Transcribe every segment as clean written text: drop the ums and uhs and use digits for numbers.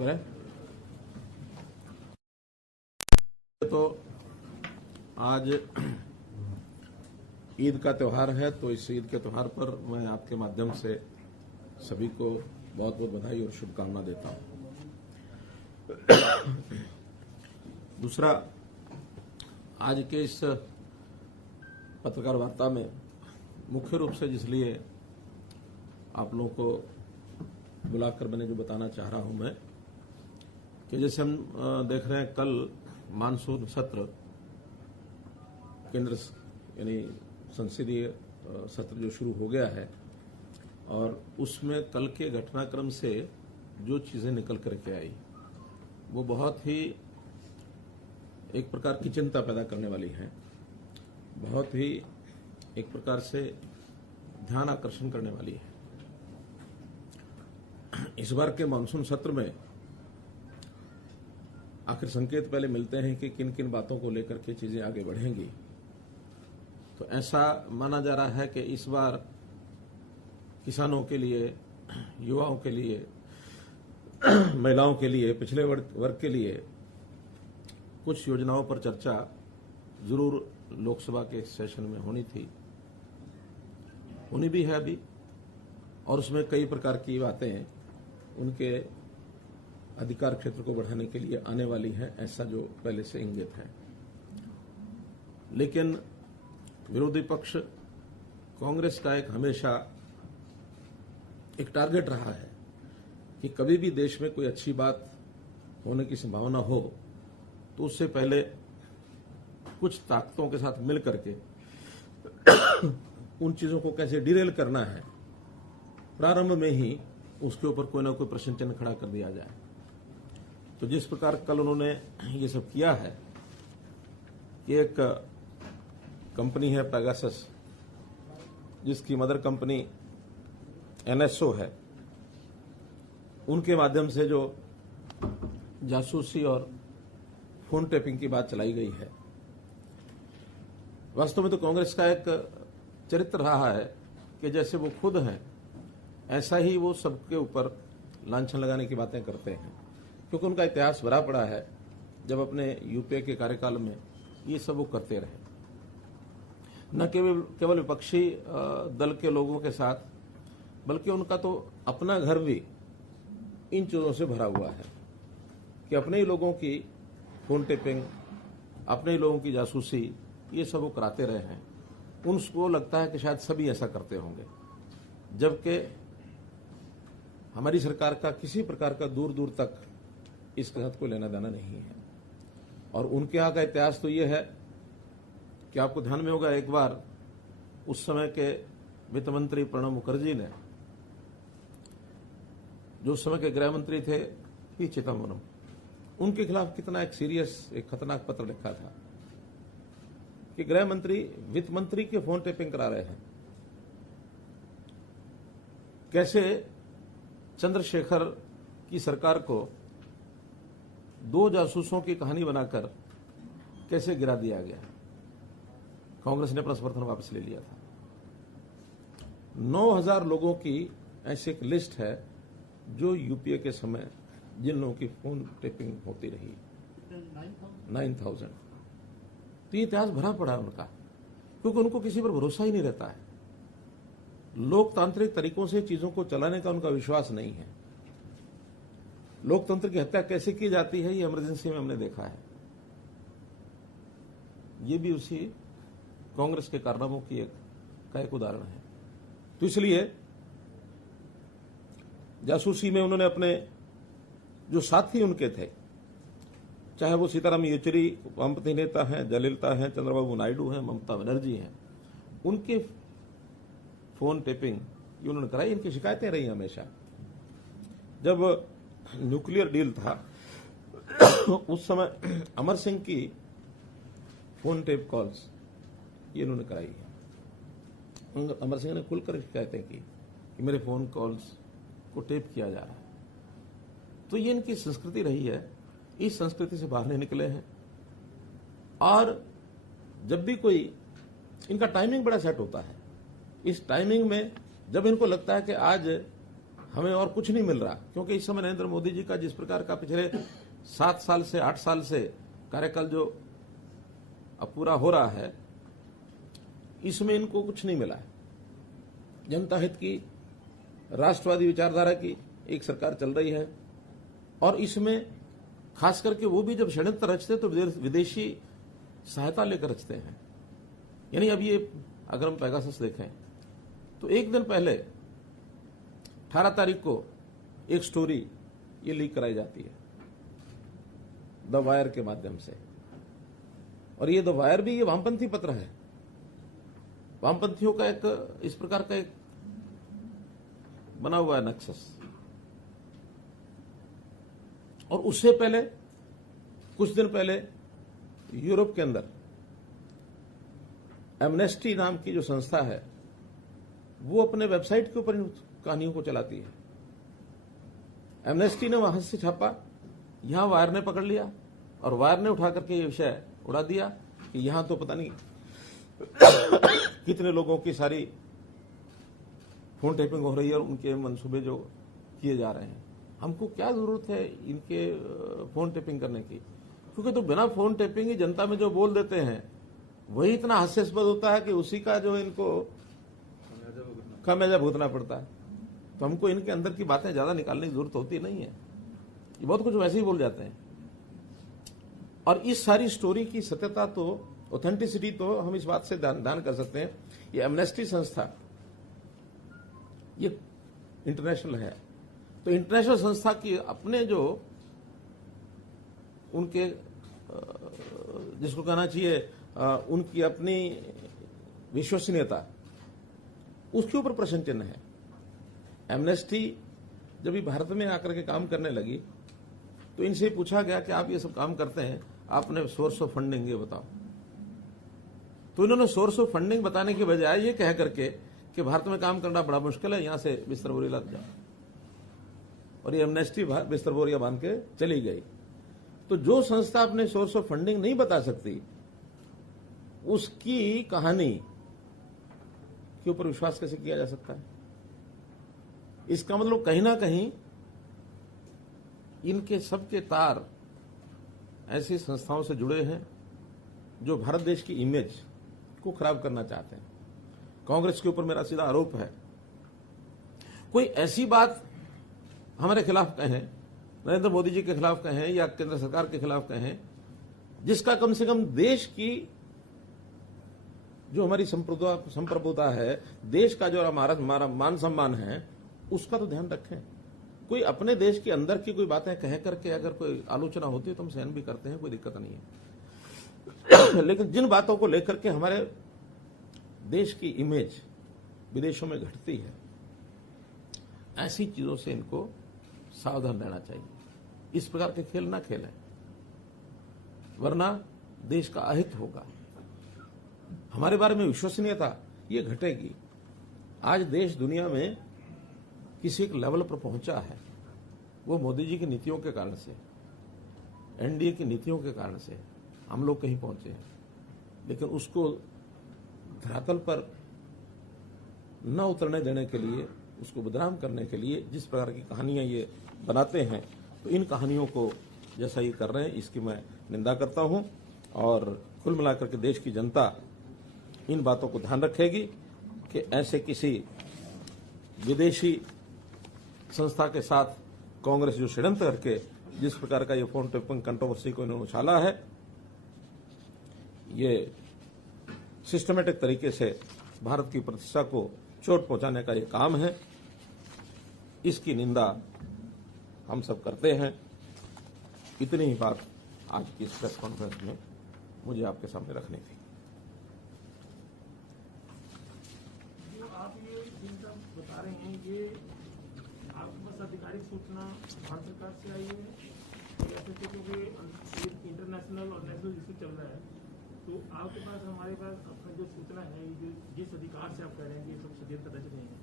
करें। तो आज ईद का त्यौहार है, तो इस ईद के त्यौहार पर मैं आपके माध्यम से सभी को बहुत बहुत बधाई और शुभकामना देता हूं। दूसरा, आज के इस पत्रकार वार्ता में मुख्य रूप से जिसलिए आप लोगों को बुलाकर मैंने जो बताना चाह रहा हूं मैं, कि जैसे हम देख रहे हैं कल मानसून सत्र केंद्र यानी संसदीय सत्र जो शुरू हो गया है, और उसमें कल के घटनाक्रम से जो चीजें निकल करके आई वो बहुत ही एक प्रकार की चिंता पैदा करने वाली है, बहुत ही एक प्रकार से ध्यान आकर्षण करने वाली है। इस बार के मानसून सत्र में आखिर संकेत पहले मिलते हैं कि किन किन बातों को लेकर के चीजें आगे बढ़ेंगी। तो ऐसा माना जा रहा है कि इस बार किसानों के लिए, युवाओं के लिए, महिलाओं के लिए, पिछड़े वर्ग के लिए कुछ योजनाओं पर चर्चा जरूर लोकसभा के सेशन में होनी थी, होनी भी है अभी, और उसमें कई प्रकार की बातें उनके अधिकार क्षेत्र को बढ़ाने के लिए आने वाली है, ऐसा जो पहले से इंगित है। लेकिन विरोधी पक्ष कांग्रेस का एक हमेशा एक टारगेट रहा है कि कभी भी देश में कोई अच्छी बात होने की संभावना हो तो उससे पहले कुछ ताकतों के साथ मिल करके उन चीजों को कैसे डिरेल करना है, प्रारंभ में ही उसके ऊपर कोई ना कोई प्रश्न चिन्ह खड़ा कर दिया जाए। तो जिस प्रकार कल उन्होंने ये सब किया है कि एक कंपनी है पेगासस, जिसकी मदर कंपनी एनएसओ है, उनके माध्यम से जो जासूसी और फोन टेपिंग की बात चलाई गई है, वास्तव में तो कांग्रेस का एक चरित्र रहा है कि जैसे वो खुद हैं ऐसा ही वो सबके ऊपर लांछन लगाने की बातें करते हैं, क्योंकि उनका इतिहास भरा पड़ा है। जब अपने यूपीए के कार्यकाल में ये सब वो करते रहे, न केवल विपक्षी दल के लोगों के साथ, बल्कि उनका तो अपना घर भी इन चीजों से भरा हुआ है कि अपने ही लोगों की फोन टेपिंग, अपने ही लोगों की जासूसी, ये सब वो कराते रहे हैं। उनको लगता है कि शायद सभी ऐसा करते होंगे, जबकि हमारी सरकार का किसी प्रकार का दूर दूर तक इसके साथ कोई लेना देना नहीं है। और उनके यहाँ का इतिहास तो ये है कि आपको ध्यान में होगा, एक बार उस समय के वित्त मंत्री प्रणब मुखर्जी ने, जो उस समय के गृह मंत्री थे पी चिदम्बरम, उनके खिलाफ कितना एक सीरियस, एक खतरनाक पत्र लिखा था कि गृह मंत्री वित्त मंत्री के फोन टेपिंग करा रहे हैं। कैसे चंद्रशेखर की सरकार को दो जासूसों की कहानी बनाकर कैसे गिरा दिया गया। कांग्रेस ने अपना समर्थन वापस ले लिया था। 9000 लोगों की ऐसी एक लिस्ट है जो यूपीए के समय जिन लोगों की फोन टेपिंग होती रही, 9000। तो ये इतिहास भरा पड़ा है उनका, क्योंकि उनको किसी पर भरोसा ही नहीं रहता है। लोकतांत्रिक तरीकों से चीजों को चलाने का उनका विश्वास नहीं है। लोकतंत्र की हत्या कैसे की जाती है, ये इमरजेंसी में हमने देखा है। ये भी उसी कांग्रेस के कारनामों की एक उदाहरण है। तो इसलिए जासूसी में उन्होंने अपने जो साथी उनके थे, चाहे वो सीताराम येचुरी वामपंथी नेता हैं, जयललिता हैं, चंद्रबाबू नायडू हैं, ममता बनर्जी हैं, उनके फोन टेपिंग ये उन्होंने कराई। इनकी शिकायतें रही हमेशा। जब न्यूक्लियर डील था उस समय अमर सिंह की फोन टेप कॉल्स ये इन्होंने कराई है। अमर सिंह ने खुलकर शिकायतें की कि मेरे फोन कॉल्स को टेप किया जा रहा है। तो ये इनकी संस्कृति रही है, इस संस्कृति से बाहर नहीं निकले हैं। और जब भी कोई, इनका टाइमिंग बड़ा सेट होता है। इस टाइमिंग में जब इनको लगता है कि आज हमें और कुछ नहीं मिल रहा, क्योंकि इस समय नरेंद्र मोदी जी का जिस प्रकार का पिछले 7 साल से 8 साल से कार्यकाल जो अब पूरा हो रहा है, इसमें इनको कुछ नहीं मिला है। जनता हित की, राष्ट्रवादी विचारधारा की एक सरकार चल रही है, और इसमें खास करके वो भी जब षड्यंत्र रचते तो विदेशी सहायता लेकर रचते हैं। यानी अब ये अगर हम पेगासस देखें तो एक दिन पहले 18 तारीख को एक स्टोरी ये लीक कराई जाती है द वायर के माध्यम से, और ये द वायर भी ये वामपंथी पत्र है, वामपंथियों का एक इस प्रकार का एक बना हुआ है नक्सस। और उससे पहले कुछ दिन पहले यूरोप के अंदर एमनेस्टी नाम की जो संस्था है वो अपने वेबसाइट के ऊपर इन कहानियों को चलाती है। एमनेस्टी ने वहां से छापा, यहां वायर ने पकड़ लिया, और वायर ने उठा करके ये विषय उड़ा दिया कि यहां तो पता नहीं कितने लोगों की सारी फोन टेपिंग हो रही है और उनके मंसूबे जो किए जा रहे हैं। हमको क्या जरूरत है इनके फोन टेपिंग करने की, क्योंकि तो बिना फोन टेपिंग ही जनता में जो बोल देते हैं वही इतना हास्यास्पद होता है कि उसी का जो इनको खामियाजा भुगतना पड़ता है। तो हमको इनके अंदर की बातें ज्यादा निकालने की जरूरत होती नहीं है, ये बहुत कुछ वैसे ही बोल जाते हैं। और इस सारी स्टोरी की सत्यता तो, ऑथेंटिसिटी तो हम इस बात से दान कर सकते हैं, ये एमनेस्टी संस्था ये इंटरनेशनल है, तो इंटरनेशनल संस्था की अपने जो उनके जिसको कहना चाहिए उनकी अपनी विश्वसनीयता, उसके ऊपर प्रश्न चिन्ह है। एमनेस्टी जब ये भारत में आकर के काम करने लगी तो इनसे पूछा गया कि आप ये सब काम करते हैं, आपने सोर्स ऑफ फंडिंग ये बताओ। तो इन्होंने सोर्स ऑफ फंडिंग बताने के बजाय ये कह करके कि भारत में काम करना बड़ा मुश्किल है, यहां से बिस्तर बोरी लग जाओ, और ये एमनेस्टी बिस्तर बोरिया बांध के चली गई। तो जो संस्था अपने सोर्स ऑफ फंडिंग नहीं बता सकती, उसकी कहानी के ऊपर विश्वास कैसे किया जा सकता है? इसका मतलब कहीं ना कहीं इनके सबके तार ऐसी संस्थाओं से जुड़े हैं जो भारत देश की इमेज को खराब करना चाहते हैं। कांग्रेस के ऊपर मेरा सीधा आरोप है, कोई ऐसी बात हमारे खिलाफ कहें, नरेंद्र मोदी जी के खिलाफ कहें या केंद्र सरकार के खिलाफ कहें, जिसका कम से कम देश की जो हमारी संप्रभुता है, देश का जो हमारा मान सम्मान है, उसका तो ध्यान रखें। कोई अपने देश के अंदर की कोई बातें कह करके अगर कोई आलोचना होती है तो हम सहन भी करते हैं, कोई दिक्कत नहीं है। लेकिन जिन बातों को लेकर के हमारे देश की इमेज विदेशों में घटती है, ऐसी चीजों से इनको सावधान रहना चाहिए। इस प्रकार के खेल ना खेलें, वरना देश का अहित होगा, हमारे बारे में विश्वसनीयता ये घटेगी। आज देश दुनिया में किसी एक लेवल पर पहुंचा है, वो मोदी जी की नीतियों के कारण से, एनडीए की नीतियों के कारण से हम लोग कहीं पहुंचे हैं। लेकिन उसको धरातल पर न उतरने देने के लिए, उसको बदनाम करने के लिए जिस प्रकार की कहानियां ये बनाते हैं, तो इन कहानियों को जैसा ये कर रहे हैं, इसकी मैं निंदा करता हूं। और कुल मिलाकर के देश की जनता इन बातों को ध्यान रखेगी कि ऐसे किसी विदेशी संस्था के साथ कांग्रेस जो षड्यंत्र करके जिस प्रकार का ये फोन टेपिंग कंट्रोवर्सी को इन्होंने उछाला है, ये सिस्टमेटिक तरीके से भारत की प्रतिष्ठा को चोट पहुंचाने का ये काम है। इसकी निंदा हम सब करते हैं। इतनी ही बात आज की इस प्रेस कॉन्फ्रेंस में मुझे आपके सामने रखनी थी। जो आप ये चिंता बता रहे हैं, ये आपके पास आधिकारिक सूचना भारत सरकार से आई है या फिर क्योंकि इंटरनेशनल और नेशनल इशू चल रहा है, तो आपके पास, हमारे पास अपना जो सूचना है, जिस अधिकार से आप कह रहे हैं कि ये सब षड्यंत्र रच रहे हैं,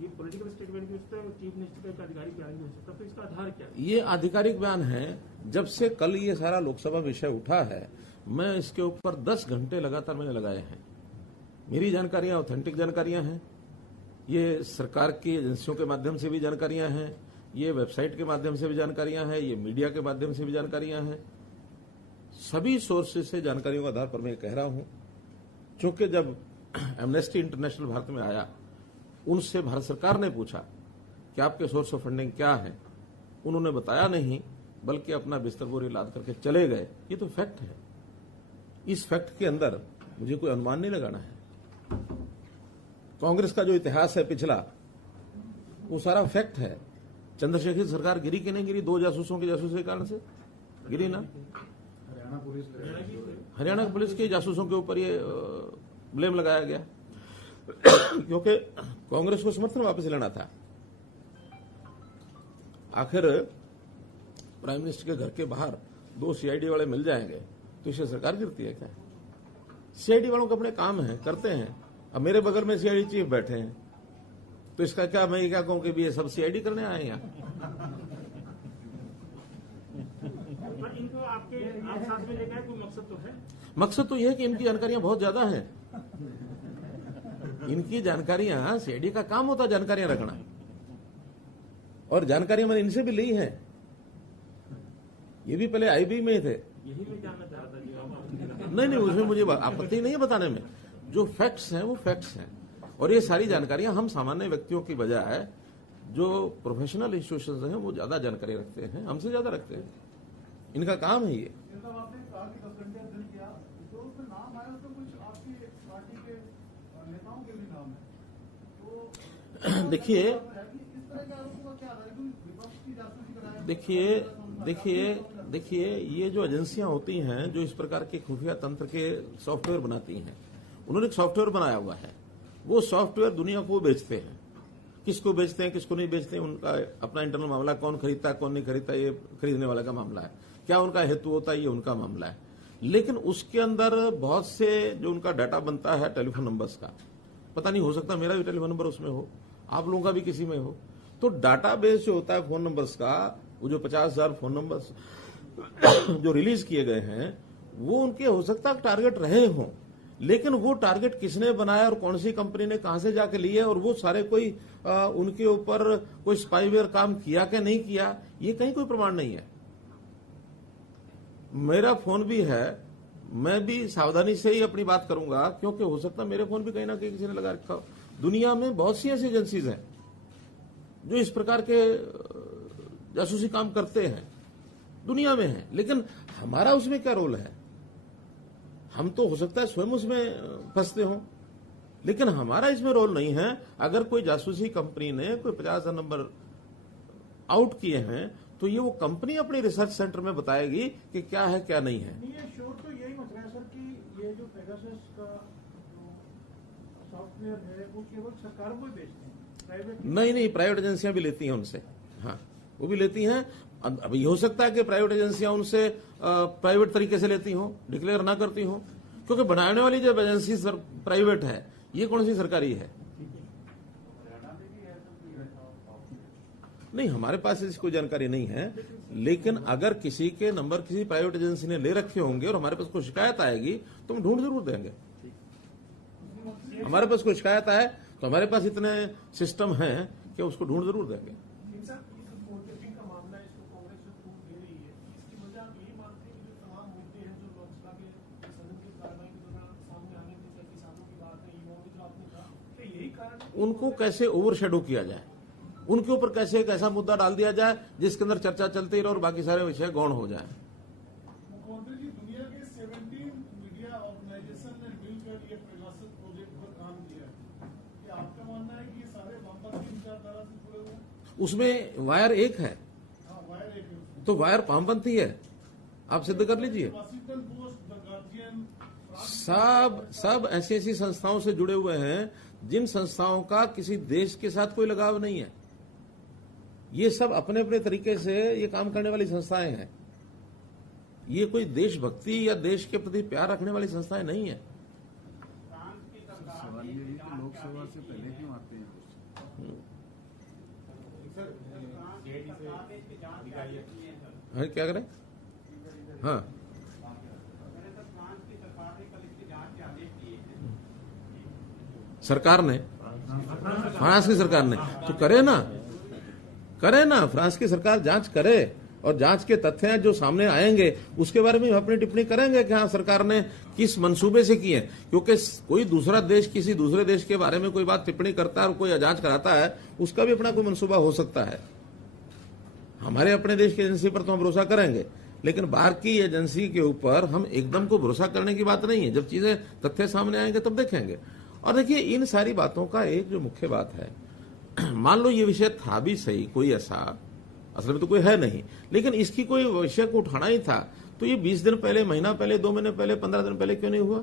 ये पॉलिटिकल स्टेटमेंट भी हो सकता है, चीफ मिनिस्टर का आधिकारिक बयान भी हो सकता है, तो इसका आधार क्या है? ये आधिकारिक बयान है। जब से कल ये सारा लोकसभा विषय उठा है, मैं इसके ऊपर 10 घंटे लगातार मैंने लगाए हैं। मेरी जानकारियां ऑथेंटिक जानकारियां हैं, ये सरकार की एजेंसियों के माध्यम से भी जानकारियां हैं, ये वेबसाइट के माध्यम से भी जानकारियां हैं, ये मीडिया के माध्यम से भी जानकारियां हैं। सभी सोर्सेज से जानकारियों के आधार पर मैं कह रहा हूं, क्योंकि जब एमनेस्टी इंटरनेशनल भारत में आया, उनसे भारत सरकार ने पूछा कि आपके सोर्स ऑफ फंडिंग क्या है। उन्होंने बताया नहीं, बल्कि अपना बिस्तर बोरी लाद करके चले गए। ये तो फैक्ट है। इस फैक्ट के अंदर मुझे कोई अनुमान नहीं लगाना है। कांग्रेस का जो इतिहास है पिछला, वो सारा फैक्ट है। चंद्रशेखर सरकार गिरी कि नहीं गिरी? 2 जासूसों के जासूसी के कारण से गिरी ना। हरियाणा पुलिस के जासूसों के ऊपर ये ब्लेम लगाया गया क्योंकि कांग्रेस को समर्थन वापस लेना था। आखिर प्राइम मिनिस्टर के घर के बाहर 2 सीआईडी वाले मिल जाएंगे तो इससे सरकार गिरती है क्या? सीआईडी वालों को अपने काम है, करते हैं। अब मेरे बगल में सीआईडी चीफ बैठे हैं, तो इसका क्या मैं क्या कहूं कि ये सब सीआईडी करने आए हैं यहाँ? पर इनको आपके आप साथ में लेकर कोई मकसद तो है? मकसद तो यह है कि इनकी जानकारियां बहुत ज्यादा हैं। इनकी जानकारियां, सीआईडी का काम होता है जानकारियां रखना, और जानकारियां मैंने इनसे भी ली हैं। ये भी पहले आईबी में थे। यही मैं जानना चाह रहा था जी। नहीं, उसमें मुझे आपत्ति नहीं है बताने में। जो फैक्ट्स हैं वो फैक्ट्स हैं, और ये सारी जानकारियां हम सामान्य व्यक्तियों की बजाय जो प्रोफेशनल इंस्टीट्यूशंस हैं वो ज्यादा जानकारी रखते हैं, हमसे ज्यादा रखते हैं। इनका काम है ये। आपने कहा कि 10 घंटे अध्ययन किया, जो उसमें नाम आया उसमें कुछ आपकी पार्टी के नेताओं के भी नाम है, तो देखिए इस तरह के आरोपों का क्या है? विपक्ष की जासूसी कराया। देखिए ये जो एजेंसियां होती हैं जो इस प्रकार के खुफिया तंत्र के सॉफ्टवेयर बनाती हैं, उन्होंने एक सॉफ्टवेयर बनाया हुआ है। वो सॉफ्टवेयर दुनिया को बेचते हैं। किसको बेचते हैं, किसको नहीं बेचते हैं, उनका अपना इंटरनल मामला। कौन खरीदता है, कौन नहीं खरीदता, ये खरीदने वाले का मामला है। क्या उनका हेतु होता है, ये उनका मामला है। लेकिन उसके अंदर बहुत से जो उनका डाटा बनता है टेलीफोन नंबर्स का, पता नहीं, हो सकता मेरा भी टेलीफोन नंबर उसमें हो, आप लोगों का भी किसी में हो। तो डाटाबेस जो होता है फोन नंबर्स का, वो जो 50,000 फोन नंबर्स जो रिलीज किए गए हैं, वो उनके हो सकता है टारगेट रहे हों, लेकिन वो टारगेट किसने बनाया और कौन सी कंपनी ने कहां से जाके लिए, और वो सारे कोई उनके ऊपर कोई स्पाईवेयर काम किया क्या नहीं किया, ये कहीं कोई प्रमाण नहीं है। मेरा फोन भी है, मैं भी सावधानी से ही अपनी बात करूंगा, क्योंकि हो सकता है मेरे फोन भी कहीं ना कहीं किसी ने लगा रखा हो। दुनिया में बहुत सी ऐसी एजेंसीज हैं जो इस प्रकार के जासूसी काम करते हैं, दुनिया में है। लेकिन हमारा उसमें क्या रोल है? हम तो हो सकता है स्वयं उसमें फंसते हों, लेकिन हमारा इसमें रोल नहीं है। अगर कोई जासूसी कंपनी ने कोई 50,000 नंबर आउट किए हैं, तो ये वो कंपनी अपनी रिसर्च सेंटर में बताएगी कि क्या है क्या नहीं है। ये शोर तो यही मच रहा है सर कि ये जो पेगासस का जो सॉफ्टवेयर है वो केवल सरकार को ही बेचते हैं, प्राइवेट नहीं, प्राइवेट एजेंसियां भी लेती हैं उनसे। हाँ, वो भी लेती हैं। अब ये हो सकता है कि प्राइवेट एजेंसियां उनसे प्राइवेट तरीके से लेती हों, डिक्लेयर ना करती हों, क्योंकि बनाने वाली जब एजेंसी प्राइवेट है, ये कौन सी सरकारी है? नहीं, हमारे पास इसकी कोई जानकारी नहीं है। लेकिन अगर किसी के नंबर किसी प्राइवेट एजेंसी ने ले रखे होंगे और हमारे पास कोई शिकायत आएगी तो हम ढूंढ जरूर देंगे। हमारे पास कोई शिकायत आए तो हमारे पास इतने सिस्टम हैं कि उसको ढूंढ जरूर देंगे। उनको कैसे ओवरशैडो किया जाए, उनके ऊपर कैसे एक ऐसा मुद्दा डाल दिया जाए जिसके अंदर चर्चा चलती रहे और बाकी सारे विषय गौण हो जाए। मुख्यमंत्री जी, दुनिया के 17 मीडिया ऑर्गेनाइजेशन ने मिलकर ये पेगासस प्रोजेक्ट पर काम किया है। क्या आपका मानना है कि ये सारे वामपंथी विचारधारा से जुड़े हुए हैं? उसमें वायर एक है। हाँ, वायर एक है। तो वायर वामपंथी है, आप सिद्ध कर लीजिए। वाशिंगटन पोस्ट, द गार्जियन, सब ऐसी ऐसी संस्थाओं से जुड़े हुए हैं जिन संस्थाओं का किसी देश के साथ कोई लगाव नहीं है। ये सब अपने अपने तरीके से ये काम करने वाली संस्थाएं हैं। ये कोई देशभक्ति या देश के प्रति प्यार रखने वाली संस्थाएं नहीं है। सवाल ये है कि लोकसभा से पहले क्यों आते हैं? हाँ, क्या करें? हाँ, सरकार ने फ्रांस की सरकार ने तो करे ना, फ्रांस की सरकार जांच करे और जांच के तथ्य जो सामने आएंगे उसके बारे में अपनी टिप्पणी करेंगे कि हाँ सरकार ने किस मंसूबे से की है। क्योंकि कोई दूसरा देश किसी दूसरे देश के बारे में कोई बात टिप्पणी करता है और कोई जांच कराता है, उसका भी अपना कोई मंसूबा हो सकता है। हमारे अपने देश की एजेंसी पर तो हम भरोसा करेंगे, लेकिन बाहर की एजेंसी के ऊपर हम एकदम को भरोसा करने की बात नहीं है। जब चीजें तथ्य सामने आएंगे तब देखेंगे। और देखिए, इन सारी बातों का एक जो मुख्य बात है, मान लो ये विषय था भी सही, कोई ऐसा असल में तो कोई है नहीं, लेकिन इसकी कोई विषय को उठाना ही था तो ये 20 दिन पहले, महीना पहले, 2 महीने पहले, 15 दिन पहले क्यों नहीं हुआ?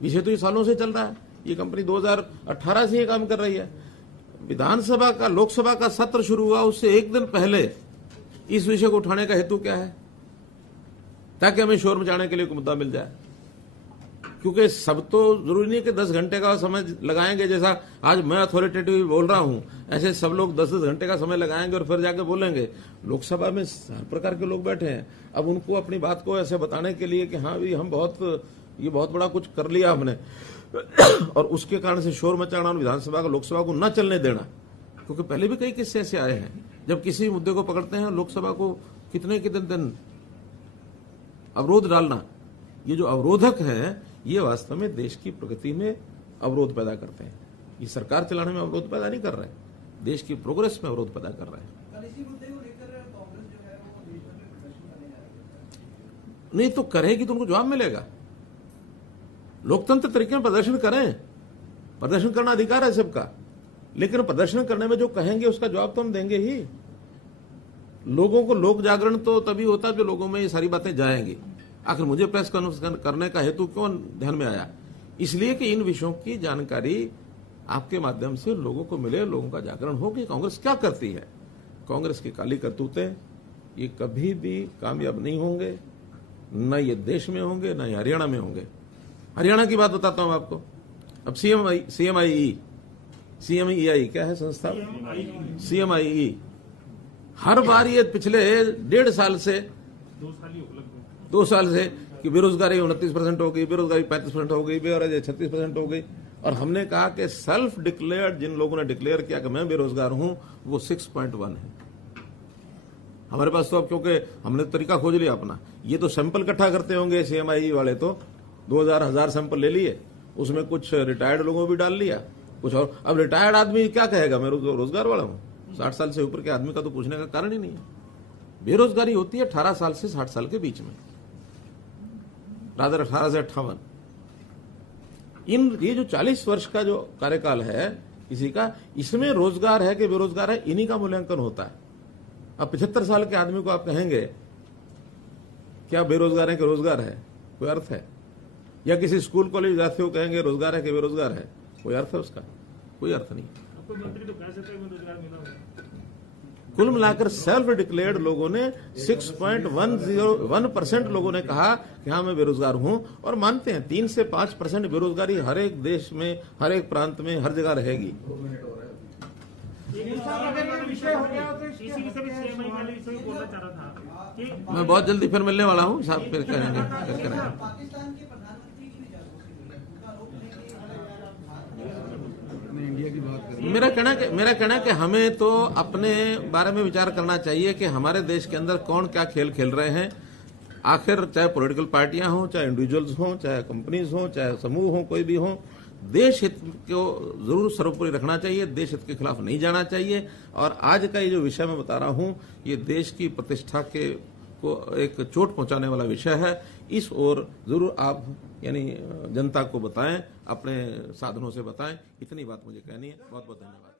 विषय तो ये सालों से चल रहा है। ये कंपनी 2018 से ये काम कर रही है। विधानसभा का, लोकसभा का सत्र शुरू हुआ उससे 1 दिन पहले इस विषय को उठाने का हेतु क्या है? ताकि हमें शोर मचाने के लिए कोई मुद्दा मिल जाए। क्योंकि सब तो जरूरी नहीं कि 10 घंटे का समय लगाएंगे, जैसा आज मैं अथॉरिटेटिव बोल रहा हूं, ऐसे सब लोग 10-10 घंटे का समय लगाएंगे और फिर जाके बोलेंगे। लोकसभा में हर प्रकार के लोग बैठे हैं, अब उनको अपनी बात को ऐसे बताने के लिए कि हाँ भी हम ये बहुत बड़ा कुछ कर लिया हमने और उसके कारण से शोर मचाना और विधानसभा का लोकसभा को न चलने देना। क्योंकि पहले भी कई किस्से ऐसे आए हैं, जब किसी मुद्दे को पकड़ते हैं लोकसभा को कितने दिन अवरोध डालना, ये जो अवरोधक है ये वास्तव में देश की प्रगति में अवरोध पैदा करते हैं। ये सरकार चलाने में अवरोध पैदा नहीं कर रहे, देश की प्रोग्रेस में अवरोध पैदा कर रहे हैं। इसी मुद्दे को लेकर कांग्रेस जो है वो देश भर में प्रदर्शन करने जा रही है। नहीं तो करेगी तो उनको जवाब मिलेगा। लोकतंत्र तरीके में प्रदर्शन करें, प्रदर्शन करना अधिकार है सबका, लेकिन प्रदर्शन करने में जो कहेंगे उसका जवाब तो हम देंगे ही। लोगों को लोक जागरण तो तभी होता है जो लोगों में ये सारी बातें जाएंगी। आखिर मुझे प्रेस कॉन्फ्रेंस करने का हेतु क्यों ध्यान में आया? इसलिए कि इन विषयों की जानकारी आपके माध्यम से लोगों को मिले, लोगों का जागरण हो कि कांग्रेस क्या करती है। कांग्रेस की काली करतूतें ये कभी भी कामयाब नहीं होंगे, न ये देश में होंगे, न ये हरियाणा में होंगे। हरियाणा की बात बताता हूं आपको। अब CMEI क्या है संस्था? CMIE हर बार ये पिछले 1.5 साल से 2 साल से कि बेरोजगारी 29% हो गई, बेरोजगारी 35% हो गई, बेरोजगारी 36% हो गई। और हमने कहा कि सेल्फ डिक्लेयर्ड जिन लोगों ने डिक्लेयर किया कि मैं बेरोजगार हूं वो 6.1 है। हमारे पास तो अब क्योंकि हमने तरीका खोज लिया अपना, ये तो सैंपल इकट्ठा करते होंगे CMIE वाले, तो 2000 सैंपल ले लिए, उसमें कुछ रिटायर्ड लोगों भी डाल लिया, कुछ और। अब रिटायर्ड आदमी क्या कहेगा मैं रोजगार वाला हूं? 60 साल से ऊपर के आदमी का तो पूछने का कारण ही नहीं है। बेरोजगारी होती है 18 साल से 60 साल के बीच में, रादर 18 से 58। ये जो 40 वर्ष का जो कार्यकाल है किसी का, इसमें रोजगार है कि बेरोजगार है, इन्हीं का मूल्यांकन होता है। अब 75 साल के आदमी को आप कहेंगे क्या बेरोजगार है कि रोजगार है? कोई अर्थ है? या किसी स्कूल कॉलेज विद्यार्थी को कहेंगे रोजगार है कि बेरोजगार है? कोई अर्थ है उसका? कोई अर्थ नहीं। कुल मिलाकर सेल्फ डिक्लेयर्ड लोगों ने 6.1% लोगों ने कहा कि हाँ मैं बेरोजगार हूं, और मानते हैं 3 से 5% बेरोजगारी हर एक देश में, हर एक प्रांत में, हर जगह रहेगी। मैं बहुत जल्दी फिर मिलने वाला हूं साहब, फिर करेंगे। पाकिस्तान के प्रधानमंत्री की भी जासूसी हुई है, उनका आरोप है कि इंडिया की बात कर मेरा कहना है कि हमें तो अपने बारे में विचार करना चाहिए कि हमारे देश के अंदर कौन क्या खेल खेल रहे हैं। आखिर चाहे पॉलिटिकल पार्टियां हों, चाहे इंडिविजुअल्स हों, चाहे कंपनीज हों, चाहे समूह हों, कोई भी हो, देश हित को जरूर सर्वोपरि रखना चाहिए, देश हित के खिलाफ नहीं जाना चाहिए। और आज का ये जो विषय मैं बता रहा हूं, ये देश की प्रतिष्ठा को एक चोट पहुंचाने वाला विषय है। इस ओर जरूर आप यानी जनता को बताएं, अपने साधनों से बताएं। इतनी बात मुझे कहनी है। बहुत बहुत धन्यवाद।